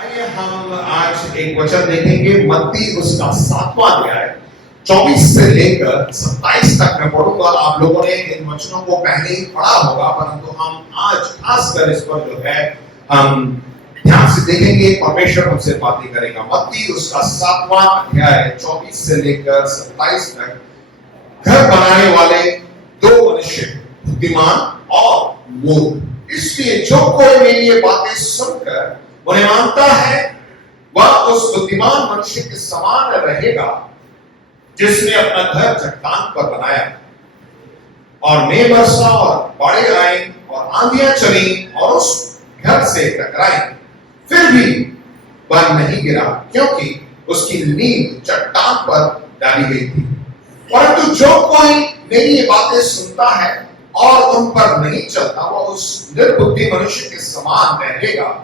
आइए हम आज एक वचन देखेंगे मत्ती उसका 7वां अध्याय 24 से लेकर 27 तक मैं पढ़ूंगा। आप लोगों ने इन वचनों को पहले ही पढ़ा होगा, परंतु हम आज खासकर इस पर जो है हम ध्यान से देखेंगे। परमेश्वर हमसे बातें करेगा। मत्ती उसका 7वां अध्याय 24 से लेकर 27 तक। घर बनाने वाले दो मनुष्य, बुद्धिमान और मूर्ख। इसलिए जो कोई मेरी ये बातें सुनकर उन्हें मानता है वह उस बुद्धिमान मनुष्य के समान रहेगा जिसने अपना घर चट्टान पर बनाया, और मेघ बरसा और बाढ़ें आई और आंधियां चली और उस घर से टकराई, फिर भी वह नहीं गिरा क्योंकि उसकी नींव चट्टान पर डाली गई थी। परंतु जो कोई मेरी ये बातें सुनता है और उन पर नहीं चलता वह उस निर्बुद्धि मनुष्य के समान रहेगा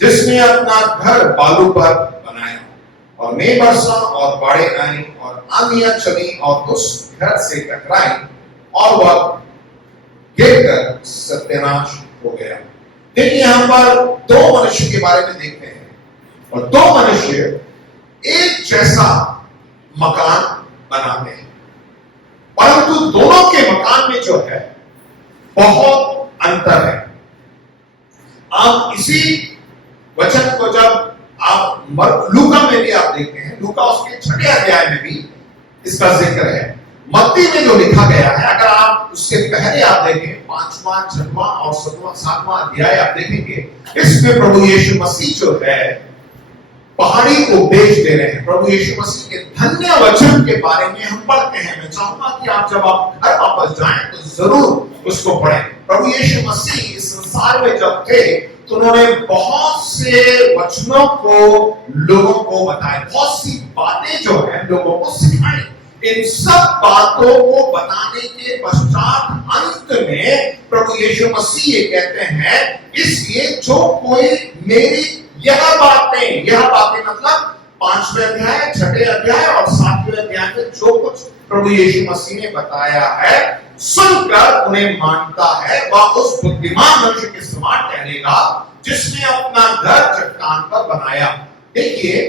जिसने अपना घर बालू पर बनाया, और मेघ बरसा और बाढ़ें आई और आंधियां चली और उस घर से टकराई और वह गिरकर सत्यानाश हो गया। देखिए यहां पर दो मनुष्य के बारे में देखते हैं, और दो मनुष्य एक जैसा मकान बनाते हैं, परंतु दोनों के मकान में जो है बहुत अंतर है। आप इसी वचन को जब आप लूका में भी आप देखते हैं, लूका उसके 6वें अध्याय में भी इसका जिक्र है। मत्ती में जो लिखा गया है, अगर आप उससे पहले आप देखें 5वां, 6वां और 7वां अध्याय आप देखेंगे, इसमें प्रभु यीशु मसीह जो है पहाड़ी को उपदेश दे रहे हैं। प्रभु यीशु मसीह के धन्य वचन के बारे में हम पढ़ते हैं। मैं चाहूंगा कि आप जब आप घर वापस जाएं तो जरूर उसको पढ़ें। प्रभु यीशु मसीह इस संसार में जब थे तो उन्होंने बहुत से वचनों को लोगों को बताए, बहुत सी बातें जो है लोगों को सिखाई। इन सब बातों को बताने के पश्चात अंत में प्रभु यीशु मसीह ये कहते हैं, इसलिए जो कोई मेरी यह बातें मतलब 5वें अध्याय, 6वें अध्याय और 7वें अध्याय में जो कुछ प्रभु यीशु मसीह ने बताया है सुनकर उन्हें मानता है वह उस बुद्धिमान मनुष्य के समान ठहरेगा जिसने अपना घर चट्टान पर बनाया। देखिए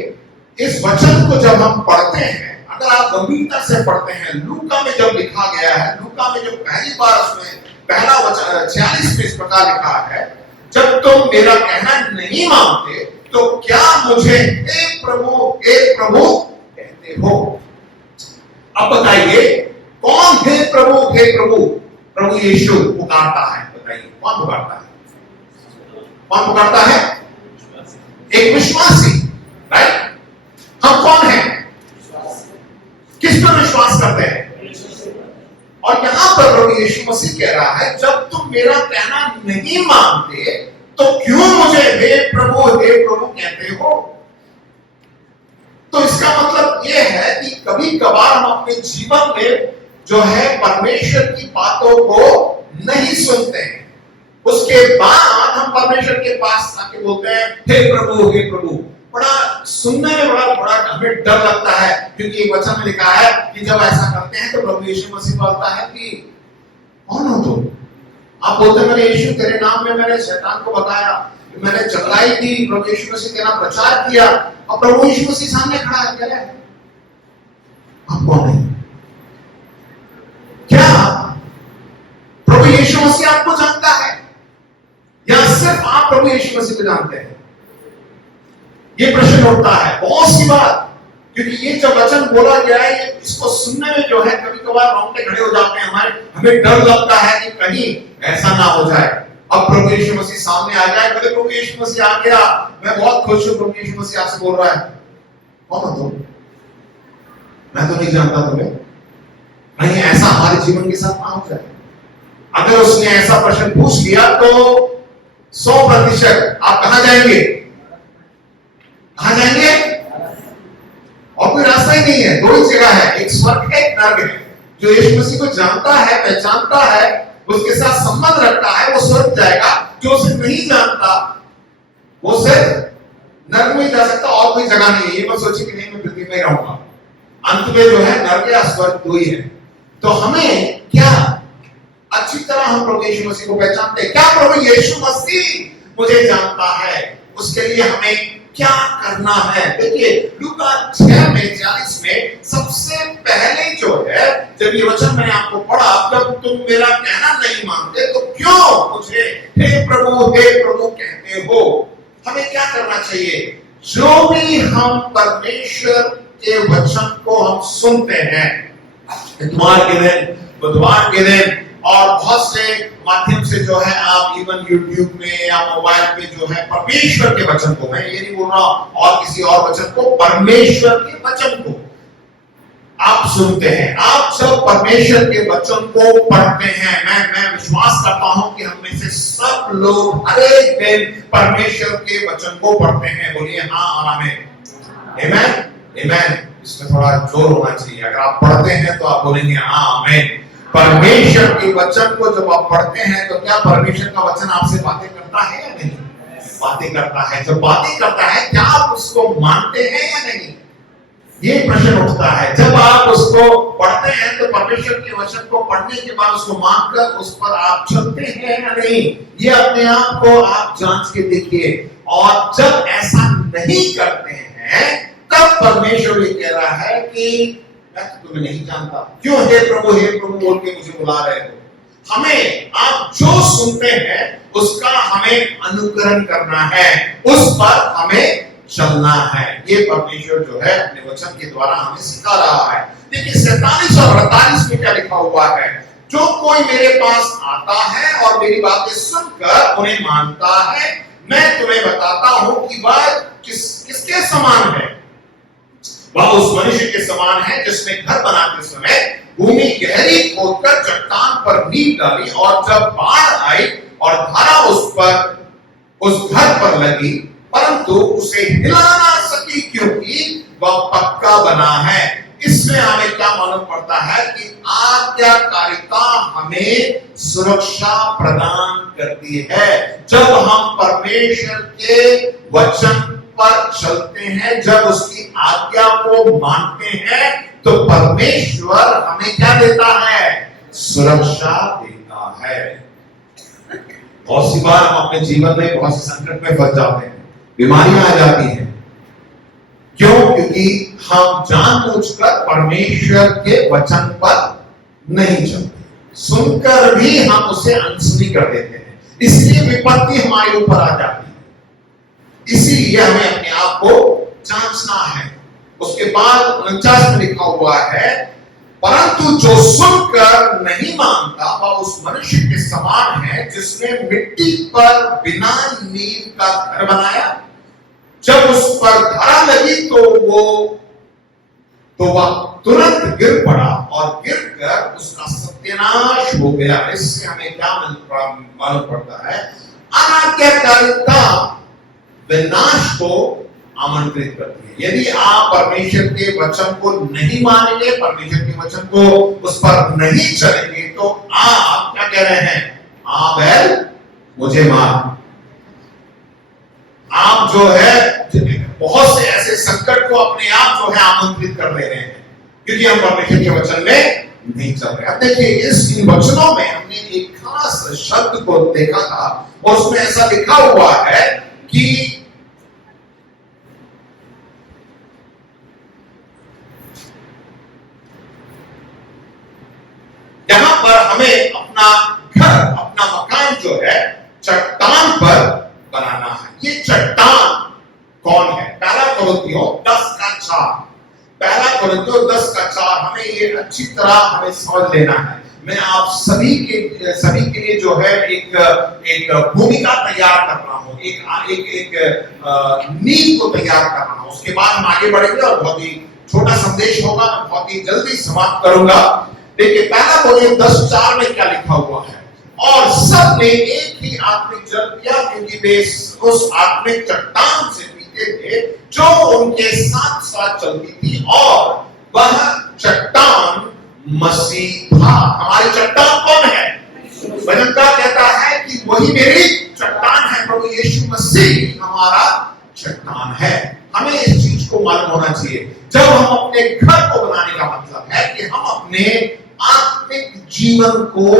इस वचन को जब हम पढ़ते हैं, अगर आप गंभीरता से पढ़ते हैं, लूका में जब लिखा गया है, लूका में जब पहली बार उसमें पहला वचन 46 में इस प्रकार लिखा है, जब तुम मेरा कहना नहीं मानते तो क्या मुझे हे प्रभु कहते हो। अब बताइए कौन हे प्रभु प्रभु यीशु पुकारता है। बताइए कौन पुकारता है? कौन पुकारता है? एक विश्वासी, राइट? हम कौन हैं? किस पर विश्वास करते हैं? और यहां पर प्रभु यीशु मसीह कह रहा है जब तुम मेरा कहना नहीं मानते तो क्यों मुझे हे प्रभु कहते हो। तो इसका मतलब यह है कि कभी कभार हम अपने जीवन में जो है परमेश्वर की बातों को नहीं सुनते हैं, उसके बाद हम परमेश्वर के पास आके बोलते हैं हे प्रभु। बड़ा सुनने में बड़ा हमें डर लगता है, क्योंकि एक वचन में लिखा है कि जब ऐसा करते हैं तो प्रभु यीशु मसीह बोलता है कि कौन हो तुम। आप बोलते हैं मैंने यीशु तेरे नाम में मैंने शैतान को बताया, मैंने चतुराई की, प्रभु यीशु मसीह तेरा प्रचार किया, और प्रभु यीशु मसीह सामने खड़ा है, क्या है? आप कौन है? क्या प्रभु यीशु मसीह आपको जानता है या सिर्फ आप प्रभु यीशु मसीह को जानते हैं? ये प्रश्न उठता है बहुत सी बार, क्योंकि ये जो वचन बोला गया है इसको सुनने में जो है कभी कभार रोंगटे खड़े हो जाते हैं हमें डर लगता है कि कहीं ऐसा ना हो जाए अब प्रभु यीशु मसीह सामने आ जाए। कभी प्रभु यीशु मसीह आ गया, मैं बहुत खुश हूं, प्रभु यीशु मसीह आपसे बोल रहा है कौन हो तुम? मैं तो नहीं जानता तुम्हें। कहीं ऐसा हमारे जीवन के साथ ना हो जाए। अगर उसने ऐसा प्रश्न पूछ लिया तो 100% आप कहां जाएंगे? और कोई रास्ता ही नहीं है। दो ही जगह है, एक स्वर्ग है, एक नरक है। जो यीशु मसीह को जानता है, पहचानता है, उसके साथ संबंध रखता है, वो स्वर्ग जाएगा। जो उसे नहीं जानता वो सिर्फ नरक में जा सकता, और कोई जगह नहीं है। ये मत सोचिए कि नहीं मैं पृथ्वी में रहूंगा। अंत में जो है नरक या स्वर्ग दो ही है। तो हमें क्या अच्छी तरह हम प्रभु यीशु मसीह को पहचानते हैं? क्या प्रभु यीशु मसीह मुझे जानता है? उसके लिए हमें क्या करना है। देखिए लूका 6 में 40 में सबसे पहले जो है, जब ये वचन मैंने आपको पढ़ा, जब तुम मेरा कहना नहीं मानते तो क्यों मुझे हे प्रभु कहते हो। हमें क्या करना चाहिए? जो भी हम परमेश्वर के वचन को हम सुनते हैं, इतवार के दिन, बुधवार के दिन और बहुत से माध्यम से जो है, आप इवन यूट्यूब में या मोबाइल पे जो है परमेश्वर के वचन को, मैं ये नहीं बोल रहा और किसी और वचन को, परमेश्वर के वचन को आप सुनते हैं। आप जब परमेश्वर के वचन को पढ़ते हैं, मैं विश्वास करता हूं कि हम में से सब लोग हर एक दिन परमेश्वर के वचन को पढ़ते हैं। बोलिए हाँ और आमीन। आमीन आमीन। इसमें थोड़ा जोर होना चाहिए। अगर आप पढ़ते हैं तो आप बोलेंगे हाँ आमीन। परमेश्वर के वचन को जब आप पढ़ते हैं तो क्या परमेश्वर का वचन आपसे बातें करता है या नहीं? बातें करता है। जब बातें करता है, क्या आप उसको मानते हैं या नहीं? ये प्रश्न उठता है। जब आप उसको पढ़ते हैं तो परमेश्वर के वचन को पढ़ने के बाद उसको मानकर उस पर आप चलते हैं या नहीं? ये अपने आप को आप जांच के देखिए। और जब ऐसा नहीं करते हैं तब परमेश्वर ये कह रहा है कि मैं तो तुम्हें नहीं जानता। क्यों हे प्रभु बोल के मुझे बुला रहे हो? हमें, आप जो सुनते हैं उसका हमें अनुकरण करना है, उस पर हमें चलना है। ये परमेश्वर जो है अपने वचन के द्वारा हमें सिखा रहा है। देखिए 47 और 48 में क्या लिखा हुआ है? जो कोई मेरे पास आता है और मेरी बातें सुनकर उन्हें मानता है, मैं तुम्हें बताता हूं कि वह किसके समान है। वह उस मनुष्य के समान है जिसने घर बनाते समय भूमि गहरी खोदकर चट्टान पर नींव डाली, और जब बाढ़ आई और धारा उस घर पर लगी, परंतु उसे हिला ना सकी क्योंकि वह पक्का बना है। इसमें हमें क्या मालूम पड़ता है कि आज्ञाकारिता हमें सुरक्षा प्रदान करती है। जब हम परमेश्वर के वचन पर चलते हैं, जब उसकी आज्ञा को मानते हैं, तो परमेश्वर हमें क्या देता है? सुरक्षा देता है। बहुत सी बार हम अपने जीवन में बहुत से संकट में फंस जाते हैं, बीमारियां आ जाती हैं। क्यों? क्योंकि हम जानबूझकर परमेश्वर के वचन पर नहीं चलते, सुनकर भी हम उसे अनसुनी कर देते हैं, इसलिए विपत्ति हमारे ऊपर आ जाती है। इसीलिए हमें अपने आप को जांचना है। उसके बाद 49 में लिखा हुआ है, परंतु जो सुनकर नहीं मानता वह उस मनुष्य के समान है जिसने मिट्टी पर बिना नींव का घर बनाया। जब उस पर धारा लगी तो वह तुरंत गिर पड़ा और गिरकर उसका सत्यानाश हो गया। इससे हमें क्या मालूम पड़ता है? अनाज्ञाकारिता विनाश को आमंत्रित करती है। यदि आप परमेश्वर के वचन को नहीं मानेंगे, परमेश्वर के वचन को उस पर नहीं चलेंगे, तो आप क्या कह रहे हैं? बैल मुझे मार। आप जो है बहुत से ऐसे संकट को अपने आप जो है आमंत्रित कर ले रहे हैं, क्योंकि हम परमेश्वर के वचन में नहीं चल रहे। अब देखिए इन वचनों में हमने एक खास शब्द को देखा था, और उसमें ऐसा लिखा हुआ है कि यहां पर हमें अपना घर, अपना मकान जो है चट्टान पर बनाना है। ये चट्टान कौन है? पहला कुरिन्थियों 10:4। पहला कुरिन्थियों 10:4 हमें ये अच्छी तरह हमें समझ लेना है। मैं आप सभी के लिए जो है एक भूमिका तैयार कर रहा हूं, एक नींव को तैयार कर रहा हूं। उसके बाद हम आगे बढ़ेंगे और बहुत ही छोटा संदेश होगा, मैं बहुत ही जल्दी समाप्त करूंगा। देखिए पहला कुरिन्थियों 10:4 में क्या लिखा हुआ है? और सब ने एक ही आत्मिक जल पिया, क्योंकि वे उस आत्मिक चट्टान से पीते थे जो उनके साथ साथ चलती थी, और वह चट्टान मसीह था। हमारी चट्टान कौन है? वचनकार कहता है कि वही मेरी चट्टान है, प्रभु यीशु मसीह हमारा चट्टान है। हमें इस चीज को मालूम होना चाहिए। जब हम अपने घर को बनाने का मतलब है कि हम अपने आत्मिक जीवन को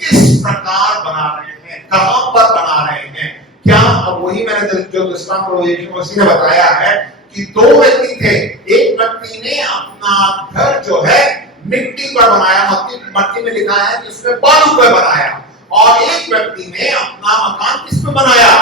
किस प्रकार बना रहे हैं, कहां पर बना रहे हैं, क्या अब वही मैंने जो दृष्टांत प्रभु यीशु मसीह ने बताया है कि दो व्यक्ति थे, एक व्यक्ति ने अपना घर जो है मिट्टी पर बनाया, मट्टी में लिखा है कि उसमें बालू पर बनाया, और एक व्यक्ति ने अपना मकान किस पे बनाया,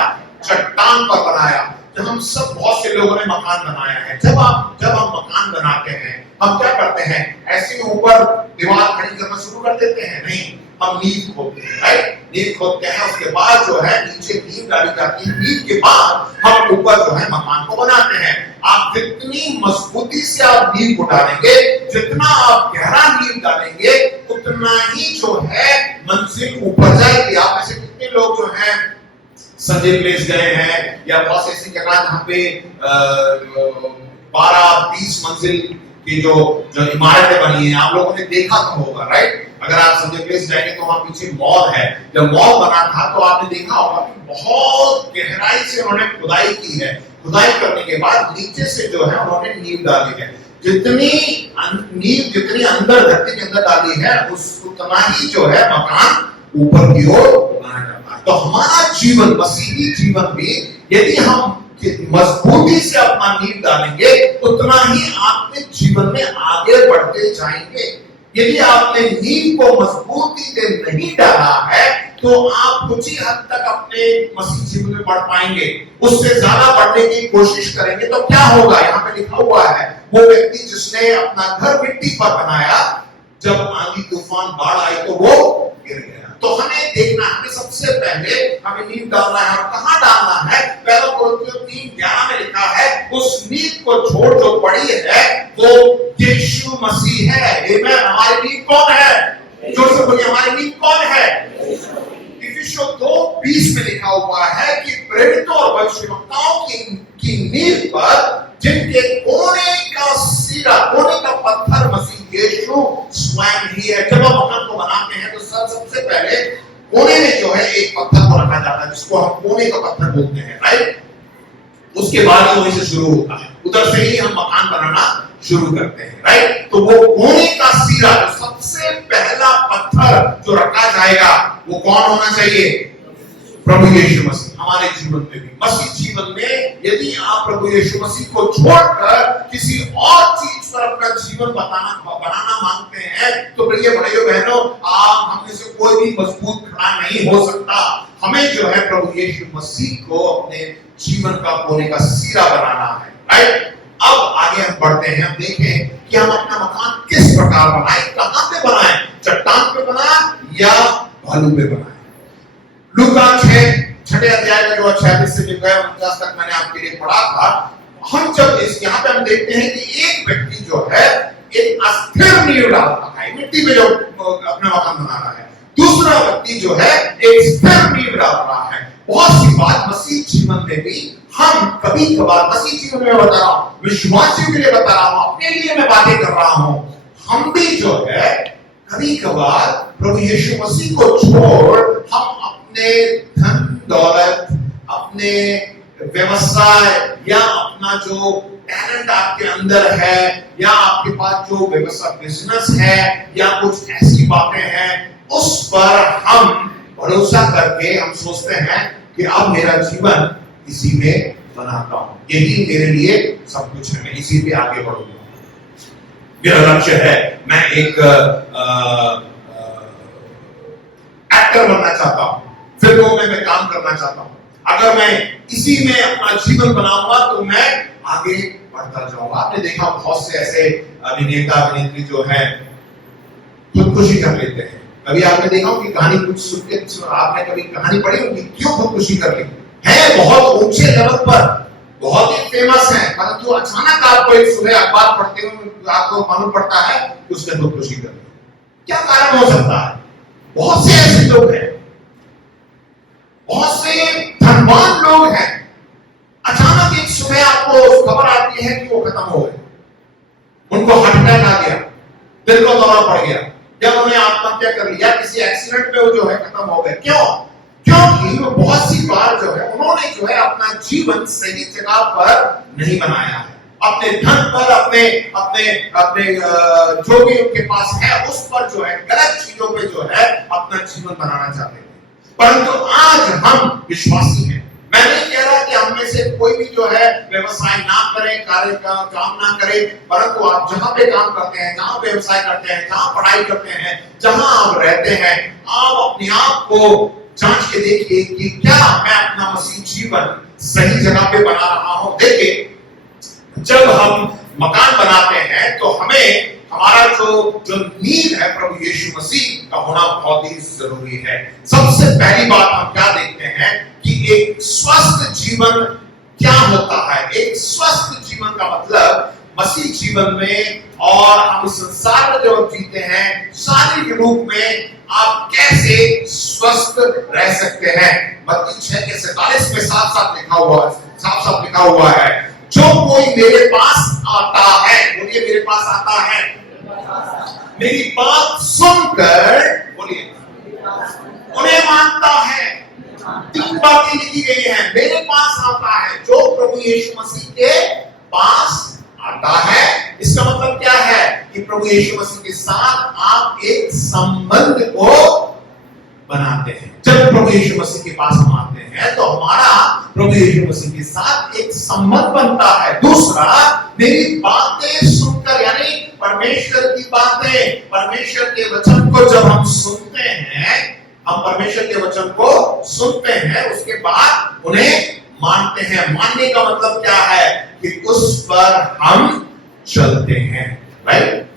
चट्टान पर बनाया। तो हम सब बहुत से लोगों ने मकान बनाया है। जब हम मकान बनाते हैं हम क्या करते हैं, ऐसे ऊपर दीवार खड़ी करना शुरू कर देते हैं? नहीं, हम नींव खोदते हैं, राइट? नींव खोदते हैं, उसके बाद जो है नीचे नींव डाली जाती है, नींव के बाद हम ऊपर जो है मकान को बनाते हैं। आप जितनी मजबूती से आप नींव को डालेंगे, जितना आप गहरा नींव डालेंगे, उतना ही जो है मंजिल ऊपर जाएगी। आप ऐसे कितने लोग जो हैं संजय प्लेस गए हैं या बहुत ऐसी जगह जहाँ पे 12-20 मंजिल की जो इमारतें बनी है, आप लोगों ने देखा तो होगा, राइट? अगर आप संजय प्लेस जाएंगे तो वहां पीछे मॉल है। जब मॉल बना था तो आपने देखा होगा कि बहुत गहराई से उन्होंने खुदाई की है। खुदाई करने के बाद नीचे से जो है उन्होंने नींव डाली है। जितनी नींव जितनी अंदर धरती के अंदर डाली है, उतना ही जो है मकान ऊपर की ओर बनाया जाता है। तो हमारा जीवन, मसीही जीवन भी, यदि हम मजबूती से अपना नींव डालेंगे, उतना ही आपके जीवन में आगे बढ़ते जाएंगे। यदि आपने नींव को मजबूती से नहीं डाला है तो आप कुछ ही हद तक अपने मसीह जीवन में बढ़ पाएंगे। उससे ज्यादा बढ़ने की कोशिश करेंगे तो क्या होगा? यहाँ पे लिखा हुआ है, वो व्यक्ति जिसने अपना घर मिट्टी पर बनाया, जब आंधी तूफान बाढ़ आई तो वो गिर गया। तो हमें देखना, हमें सबसे पहले हमें नींव डालना है। और कहाँ डालना है? पहला कोरिन्थियों 3:11 में लिखा है, उस नींव को छोड़ जो पड़ी है वो यीशु मसीह है। आमीन। हमारी नींव कौन है? जोर से बोलिए, हमारी नींव कौन है? इफिसियों 2:20 में लिखा हुआ है कि प्रेरितों और भविष्यवक्ताओं की नींव पर, जिनके कोने का सिरा, कोने का पत्थर मसीह यीशु स्वयं ही है। जब हम मकान को बनाते हैं तो सबसे पहले कोने में जो है एक पत्थर को रखा जाता है, जिसको हम कोने का पत्थर बोलते हैं, राइट? उसके बाद ही वहीं से शुरू होता है, उधर से ही हम मकान बनाना शुरू करते हैं, राइट? तो वो कोने का सिरा, सबसे पहला पत्थर जो रखा जाएगा, वो कौन होना चाहिए? प्रभु यीशु मसीह। हमारे जीवन में भी, मसीह जीवन में, यदि आप प्रभु यीशु मसीह को छोड़कर किसी और चीज पर अपना जीवन बनाना मांगते हैं, तो प्रिय भाइयों बहनों, आप हम में से कोई भी मजबूत खड़ा नहीं हो सकता। हमें जो है प्रभु यीशु मसीह को अपने जीवन का कोने का सिरा बनाना है, राइट? अब आगे हम बढ़ते हैं, हम देखें कि हम अपना मकान किस प्रकार बनाएं, कहां पे बनाएं, चट्टान पे बनाएं या बालू पे बनाएं। लूका 6 अध्याय का जो 46 से लेकर 49 तक मैंने आपके लिए पढ़ा था, हम जब इस यहाँ पे हम देखते हैं कि एक व्यक्ति जो है एक अस्थिर नींव डालता है, मिट्टी में जो अपना मकान बना रहा है, दूसरा व्यक्ति जो है एक स्थिर नींव डाल रहा है। बहुत सी बात मसीह जीवन में भी हम कभी कभार, मसीह जीवन में बता रहा हूँ, विश्वासियों के लिए बता रहा हूँ, अपने लिए मैं बातें कर रहा हूँ, हम भी जो है कभी कभार प्रभु यीशु मसीह को छोड़ हम अपने धन दौलत, अपने व्यवसाय या अपना जो टैलेंट आपके अंदर है, या आपके पास जो व्यवसाय बिजनेस है, या कुछ ऐसी बातें हैं, उस पर हम भरोसा करके हम सोचते हैं कि अब मेरा जीवन इसी में बनाता हूं, यही मेरे लिए सब कुछ है, मैं इसी पे आगे बढ़ूंगा। मेरा लक्ष्य है, मैं एक एक्टर बनना चाहता हूं, फिल्मों में मैं काम करना चाहता हूं। अगर मैं इसी में अपना जीवन बनाऊंगा तो मैं आगे बढ़ता जाऊंगा। आपने देखा बहुत से ऐसे अभिनेता अभिनेत्री जो है खुदकुशी कर लेते हैं। कभी आपने देखा कि कहानी कुछ सुन के आपने कभी कहानी पढ़ी होगी, क्यों खुदकुशी कर ली है? बहुत ऊंचे लेवल पर, बहुत ही फेमस है, परंतु अचानक आपको एक सुबह अखबार पढ़ते हुए आपको मालूम पड़ता है कि उसने खुदकुशी कर ली। क्या कारण हो सकता है? बहुत से ऐसे लोग हैं, बहुत से धनवान लोग हैं, अचानक एक सुबह आपको खबर आती है कि वो खत्म हो गए, उनको हार्ट अटैक आ गया, दिल का दौरा पड़ गया, या उन्होंने आत्महत्या कर ली, या किसी एक्सीडेंट में वो जो है खत्म हो गए। क्यों? क्योंकि वो बहुत सी बार जो है उन्होंने जो है अपना जीवन सही जगह पर नहीं बनाया है, अपने धन पर, अपने जो भी उनके पास है उस पर जो है गलत चीजों पे जो है अपना जीवन बनाना चाहते हैं। परंतु आज हम विश्वासी हैं, मैं मैं नहीं कह रहा कि हम में से कोई भी जो है व्यवसाय ना करे, कार्य का काम ना करे, परंतु आप जहां पे काम करते हैं, जहां व्यवसाय करते हैं, जहां पढ़ाई करते हैं, जहां आप रहते हैं, आप अपने आप को जांच के देखिए कि क्या मैं अपना मसीह जीवन सही जगह पे बना रहा हूं। देखिए, जब हम मकान बनाते हैं तो हमें हमारा जो नींव है प्रभु यीशु मसीह का होना बहुत ही जरूरी है। सबसे पहली बात हम क्या देखते हैं कि एक स्वस्थ जीवन क्या होता है। एक स्वस्थ जीवन का मतलब मसीह जीवन में और हम इस संसार में जो जीते हैं शारीरिक रूप में आप कैसे स्वस्थ रह सकते हैं। मत्ती 6:47 में साफ-साफ लिखा हुआ है, जो कोई मेरे पास आता है, बोलिए मेरे पास आता है, मेरी बात सुनकर, बोलिए उन्हें मानता है। 3 बातें लिखी गई हैं, मेरे पास आता है, जो प्रभु यीशु मसीह के पास आता है। इसका मतलब क्या है कि प्रभु यीशु मसीह के साथ आप एक संबंध को बनाते हैं। जब प्रभु यीशु मसीह के पास हम आते हैं तो हमारा प्रभु यीशु मसीह के साथ एक संबंध बनता है। दूसरा, मेरी बातें सुनकर, यानी परमेश्वर की बातें, परमेश्वर के वचन को जब हम सुनते हैं, हम परमेश्वर के वचन को सुनते हैं, उसके बाद उन्हें मानते हैं। मानने का मतलब क्या है कि उस पर हम चलते हैं। राइट,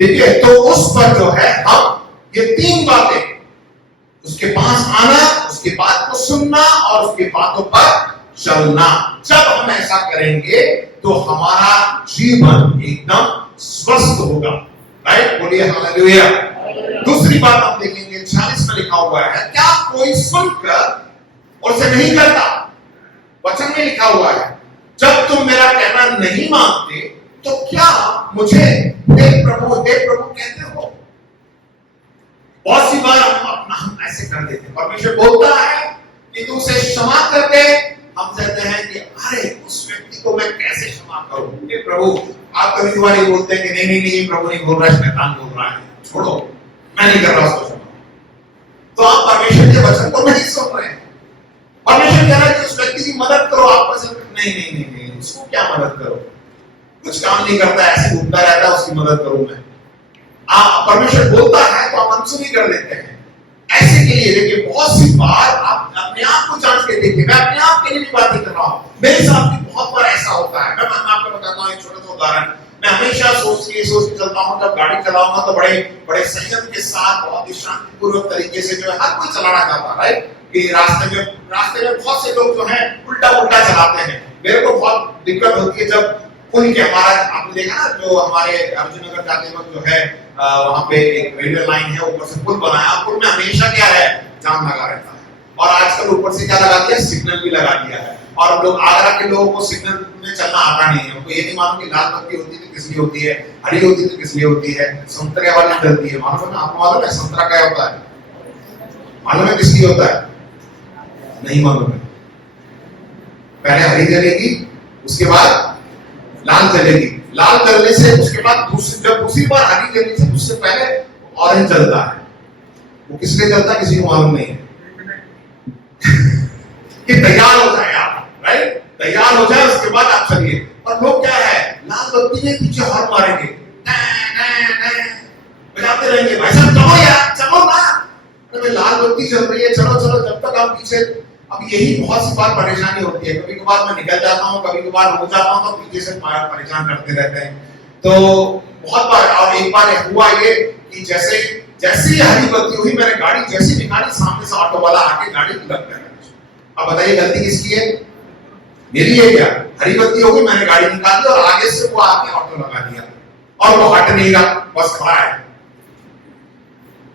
ठीक है, तो उस पर जो है हम ये 3 बातें, उसके पास आना, उसके बात को सुनना और उसके बातों पर चलना, जब हम ऐसा करेंगे तो हमारा जीवन एकदम स्वस्थ होगा। राइट, बोलिए हालेलुया। दूसरी बात आप देखेंगे 46 में लिखा हुआ है, क्या कोई सुनकर और उसे नहीं करता। वचन में लिखा हुआ है, जब तुम मेरा कहना नहीं मानते तो क्या मुझे देव प्रभु कहते हो। बहुत सी बार हम ऐसे कर देते हैं। परमेश्वर बोलता है कि तू उसे क्षमा कर दे, हम कहते हैं कि अरे उस व्यक्ति को मैं कैसे क्षमा करूं। हे प्रभु, आप कभी बार ये बोलते हैं कि नहीं प्रभु नहीं बोल रहा है, शैतान बोल रहा है, छोड़ो, मैं नहीं कर रहा उसको क्षमा। तो आप परमेश्वर के वचन को नहीं सुन रहे हैं। परमेश्वर कह रहा है कि उस व्यक्ति की मदद करो। आप नहीं, उसको क्या मदद करो, कुछ काम नहीं करता, ऐसे घूमता रहता है, उसकी मदद करूं मैं। आप परमेश्वर बोलता है तो आप अनसुनी कर देते हैं। ऐसे के लिए देखिए, बहुत सी बार आप अपने आप को जांच के देखिए। मैं अपने आप के लिए भी बातें कर रहा हूं, मेरे साथ भी बहुत बार ऐसा होता है। मैं आपको बताता हूं एक छोटा सा उदाहरण। मैं हमेशा सोच के चलता हूं, जब गाड़ी चलाऊंगा तो बड़े संयम के साथ, बहुत ही शांतिपूर्वक तरीके से जो है हर कोई चलाना चाहता है। राइट, कि रास्ते में बहुत से लोग जो है उल्टा चलाते हैं। मेरे को बहुत दिक्कत होती है जब पुल के, हमारा आपने देखा ना, जो हमारे अर्जुन नगर जाते वक्त जो है वहां पे एक रेलवे लाइन है, ऊपर से पुल बनाया, पुल में हमेशा क्या है, जाम लगा रहता है। और आजकल ऊपर से क्या लगा दिया, सिग्नल भी लगा दिया है। और हम लोग, आगरा के लोगों को सिग्नल में चलना आता नहीं है। उनको ये नहीं मालूम कि लाल बत्ती होती है तो किस लिए होती है, हरी होती है तो किस लिए होती है, संतरे वाली जलती है। मालूम है आपको? मालूम है संतरा क्या होता है? मालूम है किस लिए होता है? नहीं मालूम है। पहले हरी जलेगी, उसके बाद लाल जलेगी, लाल जलने से उसके बाद दूसरी बार हरी जलने से उससे पहले ऑरेंज जलता है। वो किस लिए जलता है किसी को मालूम नहीं है। कि तैयार हो जाए आप, राइट, तैयार हो जाए, उसके बाद आप चलिए। और लोग क्या है, लाल बत्ती में पीछे हॉर्न मारेंगे, बजाते रहेंगे, भाई साहब चलो यार, चलो ना, अरे लाल बत्ती चल रही है, चलो जब तक आप पीछे। अब यही बहुत सी बार परेशानी होती है। कभी कभार मैं निकल जाता हूँ, कभी कभार रुक जाता हूँ, तो पीछे से परेशान करते रहते हैं। तो बहुत बार, और एक बार हुआ ये कि जैसे ही हरी बत्ती हुई, मैंने गाड़ी जैसी निकाली, सामने से ऑटो वाला आके गाड़ी उलट गया। अब बताइए गलती किसकी है? मेरी है क्या? हरी बत्ती हो गई, मैंने गाड़ी निकाली और आगे से वो आके ऑटो लगा दिया और वो हट नहीं रहा, बस खड़ा है।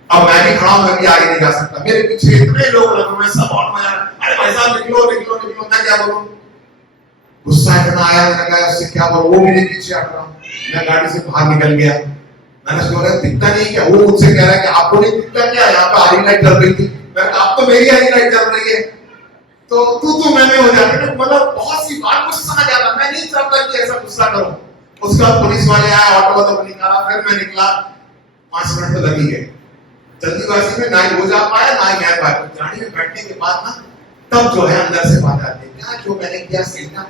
अब मैं भी खड़ा हूं, मैं भी आगे नहीं जा सकता। मेरे पीछे इतने लोग लगे हुए, सब ऑटो में, अरे भाई साहब निकलो, मैं क्या बोलूं? गुस्सा इतना आया, मैंने कहा उससे क्या बोलूं, वो मेरे पीछे हट रहा। मैं गाड़ी से बाहर निकल गया। मैंने सोचा दिखता नहीं क्या? वो मुझसे कह रहा है कि आपको नहीं दिखता क्या, यहाँ पे हरी लाइट चल रही थी। मैं अब तो मेरी हरी लाइट चल रही है, तो तू मैं हो जाती है। मतलब बहुत सी बार गुस्सा आ जाता। मैं नहीं चाहता कि ऐसा गुस्सा करूं। उसके बाद पुलिस वाले आए, ऑटो वाला को निकाला, फिर मैं निकला। 5 मिनट तो लग ही गए। जल्दीबाजी में ना ही हो जा पाया ना ही मैं पाया। गाड़ी में बैठने के बाद ना तब जो है अंदर से बात आती है, क्या जो मैंने किया सही था।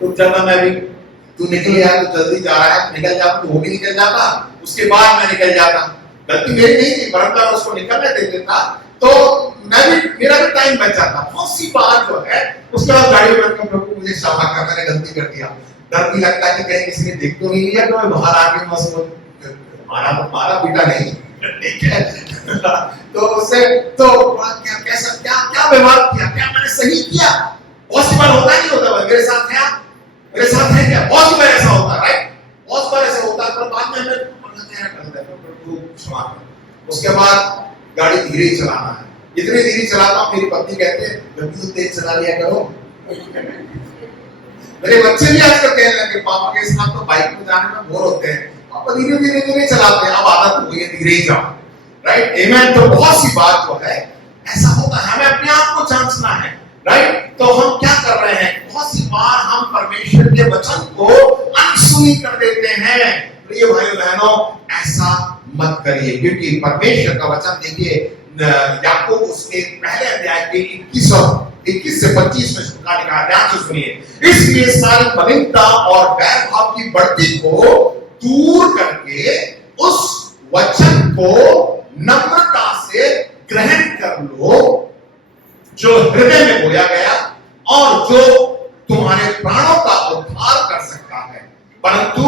तो जब मैं भी तू निकल यार, तू जल्दी जा रहा है, निकल जा, तो वो भी निकल जाता, उसके बाद मैं निकल जाता। गलती मेरी नहीं थी, बरमदार उसको निकलने दे देता तो मैं भी, मेरा भी टाइम बच जाता। बहुत सी बात जो है उसके बाद गाड़ी में बैठकर प्रभु मुझे क्षमा कर, मैंने गलती कर दिया। डर भी लगता है कि कहीं किसी ने देख तो नहीं लिया, तो मैं बाहर आके मारा पीटा नहीं, ठीक है। तो उससे तो क्या कैसा क्या क्या व्यवहार किया, क्या मैंने सही किया। बहुत सी बार होता नहीं होता, मेरे साथ है, मेरे साथ है क्या, बहुत सी बार ऐसा होता है, राइट, बहुत बार ऐसा होता है। पर बाद में हमें क्षमा कर। उसके बाद गाड़ी धीरे चलाना है, इतनी धीरे चलाता हूं, मेरी पत्नी कहते हैं गड्डी तो तेज चला लिया करो। मेरे बच्चे भी आजकल कहने लगे पापा के साथ तो बाइक में जाने में बोर होते हैं, पापा धीरे धीरे धीरे चलाते हैं, अब आदत हो गई है धीरे ही जाओ, राइट, आमेन। तो बहुत सी बात जो है ऐसा होता है, हमें अपने आप को जांचना है, राइट। तो हम क्या कर रहे हैं, बहुत सी बार हम परमेश्वर के वचन को अनसुनी कर देते हैं। प्रिय भाइयों बहनों, ऐसा मत करिए, क्योंकि परमेश्वर का वचन देखिए याकूब उसके पहले अध्याय के 21 से 25 में लिखा है, ध्यान से सुनिए। इसलिए सारी मलिनता और वैरभाव की बढ़ती को दूर करके उस वचन को नम्रता से ग्रहण कर लो जो हृदय में बोया गया और जो तुम्हारे प्राणों का उद्धार कर सकता है, परंतु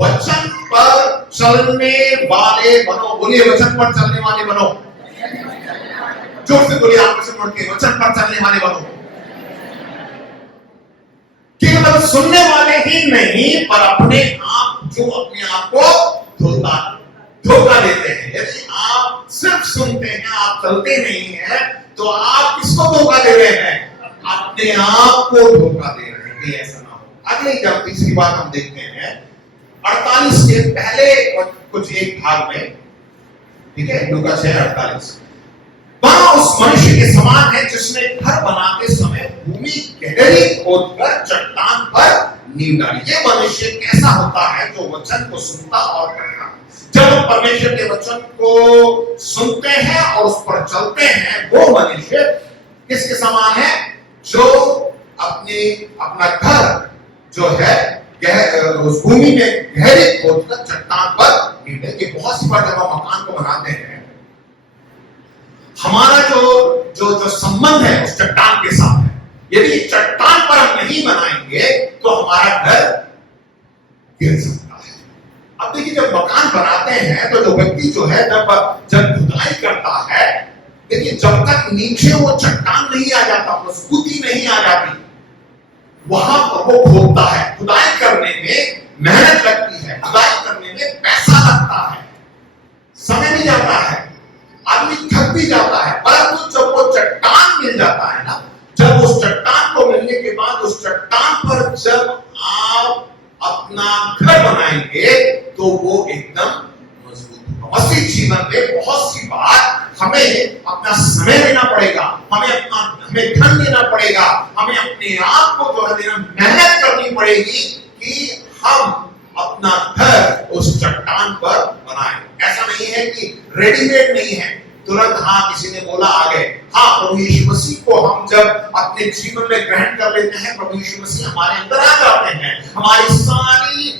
वचन पर चलने वाले बनो। बोलिए वचन पर चलने वाले बनो, जोर से बोलिए, आप से बोल के वचन पर चलने वाले बनो। केवल सुनने वाले ही नहीं, पर अपने आप जो अपने आप को धोखा देते हैं। यदि आप सिर्फ सुनते हैं, आप चलते नहीं हैं, तो आप किसको धोखा दे रहे हैं, अपने आप को धोखा दे रहे हैं। ऐसा ना हो। अगली जब तीसरी बात हम देखते हैं 48 के पहले कुछ एक भाग में, ठीक है, लूका 6:48, वहां उस मनुष्य के समान है जिसने घर बनाते समय भूमि गहरी खोदकर चट्टान पर नींव डाली। ये मनुष्य कैसा होता है जो वचन को सुनता और करता है। जब हम परमेश्वर के वचन को सुनते हैं और उस पर चलते हैं, वो मनुष्य किसके समान है, जो अपना घर जो है उस भूमि में गहरे खोदकर चट्टान पर नींव डाली। बहुत सी बार जब हम मकान को बनाते हैं, हमारा जो संबंध है उस चट्टान के साथ है। यदि चट्टान पर हम नहीं बनाएंगे तो हमारा घर गिर सकता है। अब देखिए, जब मकान बनाते हैं तो जो व्यक्ति जो है जब खुदाई करता है, देखिए जब तक नीचे वो चट्टान नहीं आ जाता, मजबूती नहीं आ जाती, वहां पर वो खोदता है। खुदाई करने में मेहनत लगती है, खुदाई करने में पैसा लगता है, समय भी जाता है, आदमी थक भी जाता है। परंतु जब वो चट्टान मिल जाता है ना, जब उस चट्टान को मिलने के बाद उस चट्टान पर जब आप अपना घर बनाएंगे तो वो एकदम मजबूत होगा। मसीह जीवन में बहुत सी बार हमें अपना समय देना पड़ेगा, हमें धन देना पड़ेगा, हमें अपने आप को जो है देना, मेहनत करनी पड़ेगी कि हम अपना घर उस चट्टान पर बनाएं। ऐसा नहीं है कि रेडीमेड नहीं है, तुरंत हाँ किसी ने बोला आ गए। हाँ, प्रभु यीशु मसीह को हम जब अपने जीवन में ग्रहण कर लेते हैं, प्रभु यीशु मसीह हमारे अंदर आ जाते हैं, हमारी सारी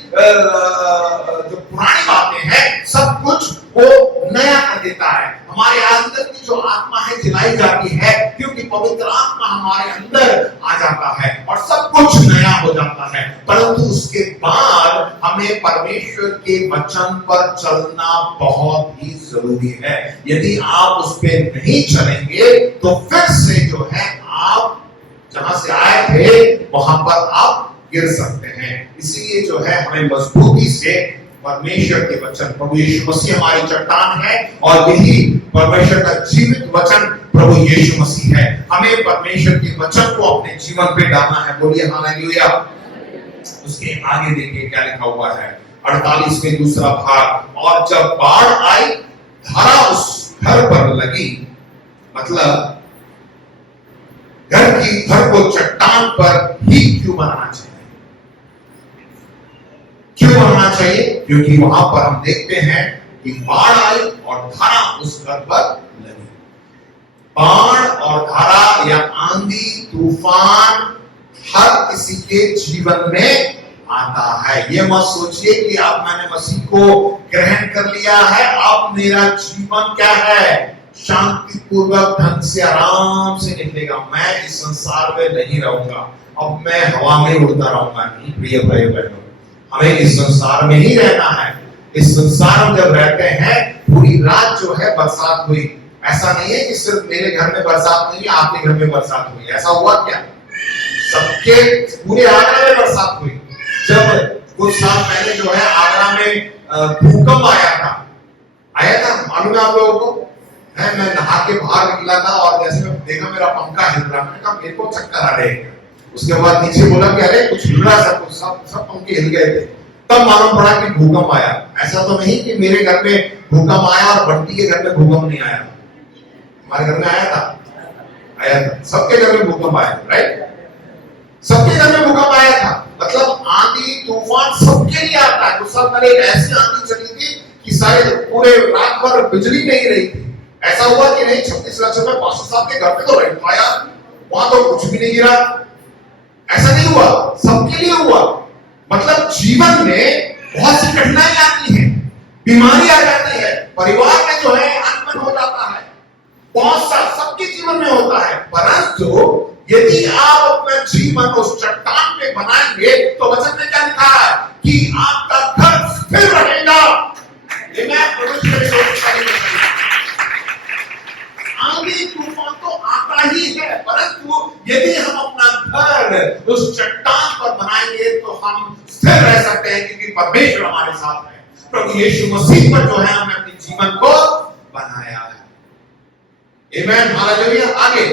जो पुरानी बातें हैं सब कुछ वो नया कर देता है। हमारे अंदर की जो आत्मा है जलाई जाती है, क्योंकि पवित्र आत्मा हमारे अंदर आ जाता है और सब कुछ नया हो जाता है। परंतु उसके बाद हमें परमेश्वर के वचन पर चलना बहुत ही जरूरी है। यदि आप उस पर नहीं चलेंगे तो फिर से जो है आप जहां से आए थे वहां पर आप गिर सकते हैं। इसीलिए जो है हमें मजबूती से परमेश्वर के वचन, प्रभु यीशु मसीह हमारी चट्टान है और यही परमेश्वर का जीवित वचन प्रभु यीशु मसीह है। हमें परमेश्वर के वचन को अपने जीवन पे डालना है। बोलिए हालेलुया। उसके आगे देखिए क्या लिखा हुआ है 48 में दूसरा भाग। और जब बाढ़ आई, धारा उस घर पर लगी, मतलब घर को चट्टान पर ही क्यों बनाना चाहिए? क्यों बनाना चाहिए? क्योंकि वहां पर हम देखते हैं कि बाढ़ आई और धारा उस घर पर लगी। बाढ़ और धारा या आंधी तूफान हर किसी के जीवन में आता है। ये मत सोचिए कि अब मैंने मसीह को ग्रहण कर लिया है, अब मेरा जीवन क्या है, शांतिपूर्वक ढंग से आराम से निकलेगा, मैं इस संसार में नहीं रहूंगा, अब मैं हवा में उड़ता रहूंगा। नहीं प्रिय भाई बहनों, हमें इस संसार में ही रहना है। इस संसार में जब रहते हैं, पूरी रात जो है बरसात हुई, ऐसा नहीं है कि सिर्फ मेरे घर में बरसात नहीं, आपके घर में बरसात हुई, ऐसा हुआ क्या? सबके पूरे आगरा में बरसात हुई। जब कुछ साल पहले जो है आगरा में भूकंप आया था, मालूम है आप लोगों को? मैं नहा के बाहर निकला था और जैसे मैं देखा मेरा पंखा हिल रहा, मैंने कहा मेरे को चक्कर आ रहे हैं। उसके बाद नीचे बोला कि अरे कुछ हिल रहा, सब पंखे हिल गए थे। तब मालूम पड़ा कि भूकंप आया। ऐसा तो नहीं कि मेरे घर में भूकंप आया और बंटी के घर में भूकंप नहीं आया। हमारे घर में आया था, सबके घर में भूकंप आया था, राइट? सबके घर में भूकंप आया था। मतलब आंधी तूफान सबके लिए आता है। कुछ साल पहले एक ऐसी आंधी चली थी कि सारे पूरे रात भर बिजली नहीं रही थी। ऐसा हुआ कि नहीं 36 लक्ष्य में पास्टर साहब के घर पे तो रेंट आया, वहां तो कुछ भी नहीं गिरा। ऐसा नहीं हुआ, सबके लिए हुआ। मतलब जीवन में बहुत सी कठिनाई आती है, बीमारी आ जाती है, परिवार में जो है अनबन हो जाता है, बहुत सा सबके जीवन में होता है। परंतु यदि आप अपना जीवन उस चट्टान पे बनाएंगे तो वचन में क्या लिखा है कि आपका घर स्थिर रहेगा। आंधी तूफान तो आता ही है, परंतु यदि हम अपना घर उस चट्टान पर बनाएंगे तो हम स्थिर रह सकते हैं, क्योंकि परमेश्वर हमारे साथ है। प्रभु यीशु मसीह पर जो है हमने अपने जीवन को बनाया है। आमेन, हालेलुया। आगे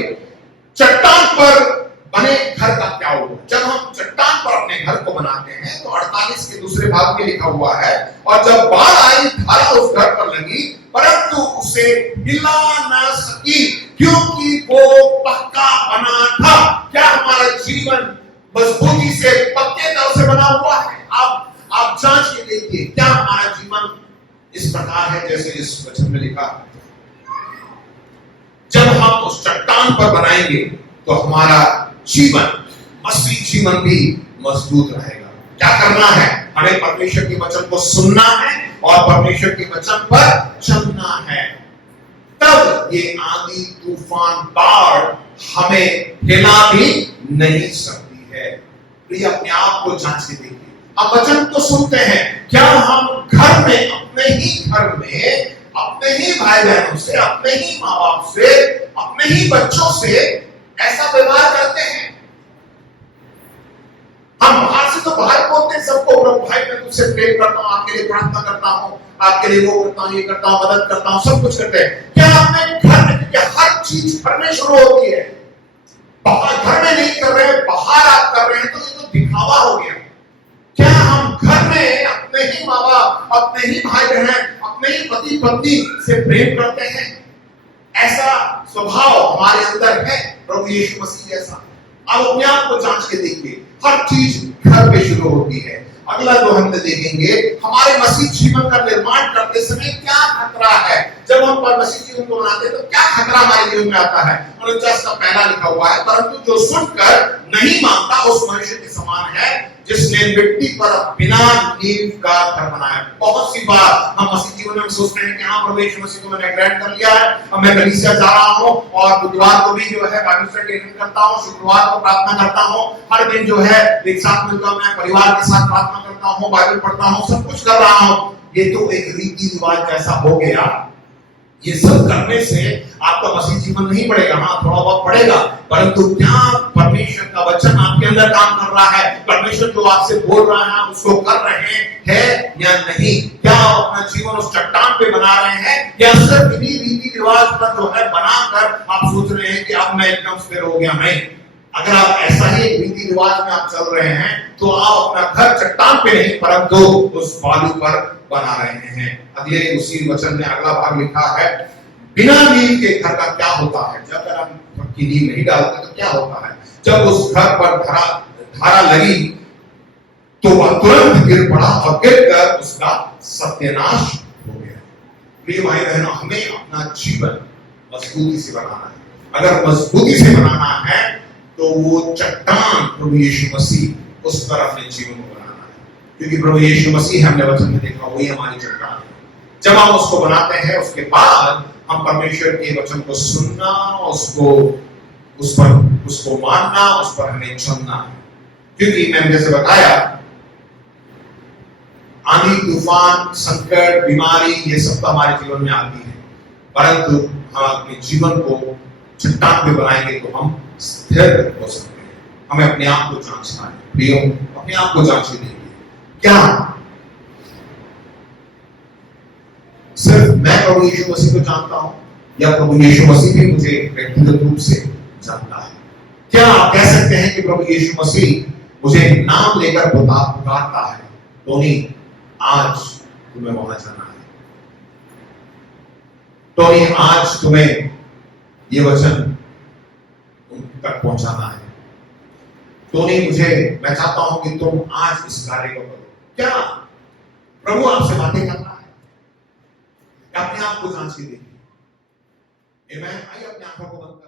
चट्टान पर बने घर का क्या होगा? जब हम चट्टान पर अपने घर को बनाते हैं तो 48 के दूसरे भाग में लिखा हुआ है, और जब बाढ़ आई धारा उस घर पर लगी, परंतु उसे हिला न सकी, क्योंकि वो पक्का बना था। क्या हमारा जीवन मजबूती से पक्के तौर से बना हुआ है? आप जांच के देखिए, क्या हमारा जीवन इस प्रकार है जैसे इस वचन में लिखा है? जब हम उस चट्टान पर बनाएंगे तो हमारा जीवन, मसीह जीवन भी मजबूत रहेगा। क्या करना है? हमें परमेश्वर के वचन को सुनना है और परमेश्वर के वचन पर चलना है। तब ये आंधी तूफान बाढ़ हमें हिला भी नहीं सकती है। प्रिय, अपने आप को जांच के देखिए। हम वचन तो सुनते हैं, क्या हम घर में, अपने ही घर में, अपने ही भाई बहनों से, अपने ही माँ बाप से, अपने ही बच्चों से ऐसा व्यवहार करते हैं? हम बाहर से तो बाहर बोलते हैं सबको, भाई मैं तुझसे प्रेम करता हूं, आपके लिए प्रार्थना करता हूं, आपके लिए वो करता हूं, ये करता हूं, मदद करता हूं, सब कुछ करते हैं। क्या अपने घर में, क्या हर चीज घर में शुरू होती है? बाहर घर में नहीं कर रहे हैं, बाहर आप कर रहे हैं, तो ये तो दिखावा हो गया। क्या हम घर में अपने ही माँ बाप, अपने ही भाई बहन, अपने ही पति पत्नी से प्रेम करते हैं? ऐसा स्वभाव हमारे अंदर है प्रभु यीशु मसीह जैसा? अब अपने आप को जांच के देखिए। हर चीज घर पे शुरू होती है। अगला जो हम देखेंगे, हमारे मसीह जीवन का निर्माण करते समय क्या खतरा है? जब हम मसीह जीवन को बनाते हैं तो क्या खतरा हमारे जीवन में आता है? 49 का पहला लिखा हुआ है, परंतु जो सुनकर नहीं मानता उस मनुष्य के समान है जिसने मिट्टी पर बिना नींव का घर बनाया। बहुत सी बार हम मसीह जीवन में सोचते हैं कि हाँ प्रभु यीशु मसीह को मैंने ग्रहण कर लिया है, अब मैं कलीसिया जा रहा हूँ और बुधवार को भी जो है बाइबल स्टडी करता हूँ, शुक्रवार को प्रार्थना करता हूँ, हर दिन जो है एक साथ मिलकर मैं परिवार के साथ प्रार्थना करता हूँ, बाइबल पढ़ता हूँ, सब कुछ कर रहा हूँ। ये तो एक रीति रिवाज जैसा हो गया। ये सब करने से आपका मसीह जीवन नहीं बढ़ेगा। हाँ, थोड़ा बहुत बढ़ेगा, परंतु क्या परमेश्वर का वचन आपके अंदर काम कर रहा है? परमेश्वर जो आपसे बोल रहा है आप उसको कर रहे हैं या नहीं? क्या आप अपना जीवन उस चट्टान पे बना रहे हैं, या सिर्फ इन्हीं रीति रिवाज पर जो है बनाकर आप सोच रहे हैं कि अब मैं एकदम स्थिर हो गया? नहीं। अगर आप ऐसा ही रीति रिवाज में आप चल रहे हैं तो आप अपना घर चट्टान पे नहीं परंतु उस बालू पर बना रहे हैं। अगले उसी वचन में अगला भाग लिखा है, बिना नींव के घर का क्या होता है? जब अगर हम पक्की नींव नहीं डालते तो क्या होता है? जब उस घर पर धारा लगी तो वह तुरंत गिर पड़ा और गिरकर उसका सत्यानाश हो गया। प्रिय भाई बहनों, हमें अपना जीवन मजबूती से बनाना है। अगर मजबूती से बनाना है तो वो चट्टान प्रभु यीशु मसीह, उस पर अपने जीवन को बनाना है, क्योंकि प्रभु यीशु मसीह हमने वचन में देखा वही हमारी चट्टान है। जब हम उसको बनाते हैं उसके बाद हम परमेश्वर के वचन को सुनना, उसको मानना, उस पर हमें चलना है। क्योंकि मैंने जैसे बताया, आंधी तूफान संकट बीमारी ये सब तो हमारे जीवन में आती है, परंतु हम अपने जीवन को चट्टान पे बनाएंगे तो हम स्थिर हो सकते हैं। हमें अपने आप को जांचना है प्रियो, अपने आप को जांचने देंगे। क्या सिर्फ मैं प्रभु यीशु मसीह को जानता हूं या प्रभु यीशु मसीह भी मुझे व्यक्तिगत रूप से जानता है? क्या आप कह सकते हैं कि प्रभु यीशु मसीह मुझे नाम लेकर पुकारता है, टोनी आज तुम्हें वहां जाना है, टोनी आज तुम्हें ये वचन उन तक पहुंचाना है, टोनी मैं चाहता हूं कि तुम आज इस कार्य को करो? क्या प्रभु आपसे बातें करना है? अपने आप को जांच के देखिए। आइए अपने आंखों को बंद कर